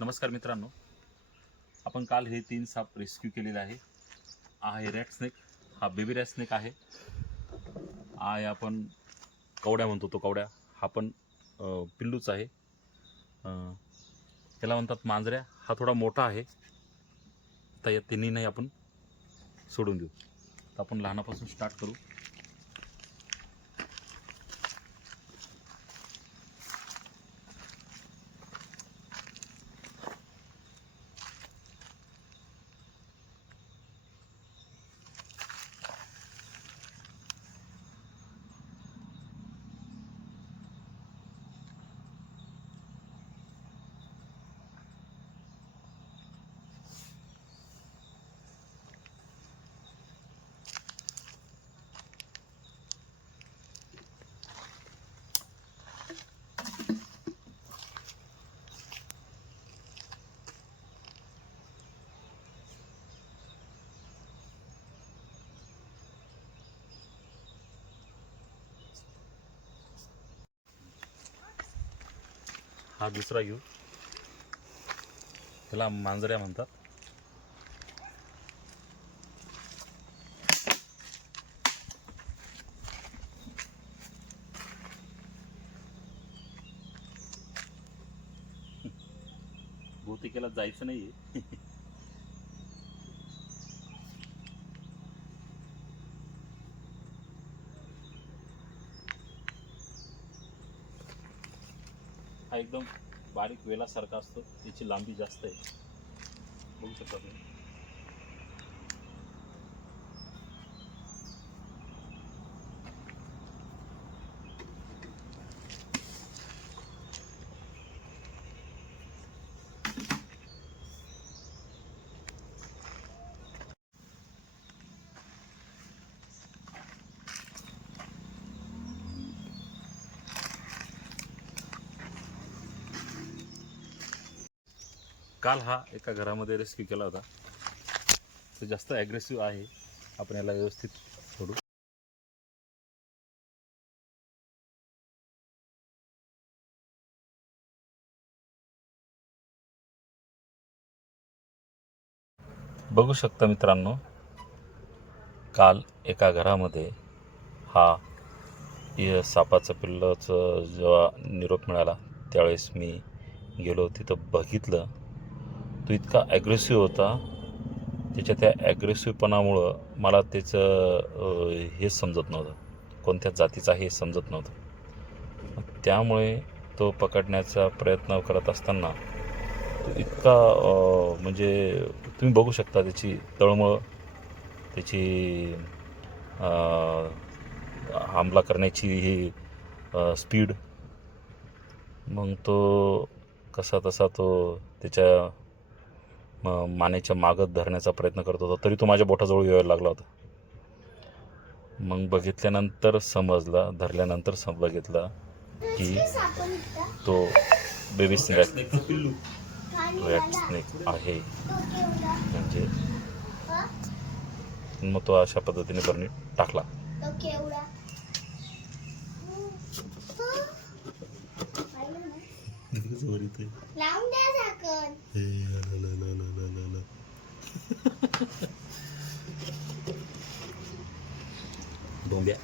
नमस्कार मित्रांनो. आपण काल हे तीन साप रेस्क्यू केलेले आहे. हा आहे रॅट स्नेक हा बेबी रॅट स्नेक आहे. हा आहे आपण कवड्या म्हणतो तो कवड्या. हा पण पिल्लूच आहे. त्याला म्हणतात मांजऱ्या. हा थोडा मोठा आहे. तर या तिन्ही नाही आपण सोडून देऊ. तर आपण लहानापासून स्टार्ट करू. हा दुसरा घेऊ. त्याला मांजऱ्या म्हणतात. बहुतेकेला जायचं नाहीये. हा एकदम बारीक वेलासारखा असतो. त्याची लांबी जास्त आहे. बघू शकता तुम्ही. काल हा एका घरामध्ये रेस्क्यू केला होता. तो जास्त ॲग्रेसिव्ह आहे. आपण याला व्यवस्थित सोडू. बघू शकता मित्रांनो काल एका घरामध्ये हा सापाचं पिल्लाचं जेव्हा निरोप मिळाला त्यावेळेस मी गेलो तिथं बघितलं. तो इतका ॲग्रेसिव्ह होता त्याच्या त्या ॲग्रेसिव्हपणामुळं मला त्याचं हे समजत नव्हतं. कोणत्या जातीचा हे समजत नव्हतं. त्यामुळे तो पकडण्याचा प्रयत्न करत असताना तो इतका म्हणजे तुम्ही बघू शकता त्याची तळमळ त्याची हमला करण्याची ही स्पीड मग तो कसा तसा तो त्याच्या मानेच्या मागत धरण्याचा प्रयत्न करत होता तरी तो माझ्या बोटाजवळ यायला लागला होता. मग बघितल्यानंतर समजला धरल्यानंतर सम बघितला की तो बेबी स्नॅक रॅट स्नेक आहे. म्हणजे मग तो अशा पद्धतीने बरणी टाकला. लावून द्या झाकण. んで。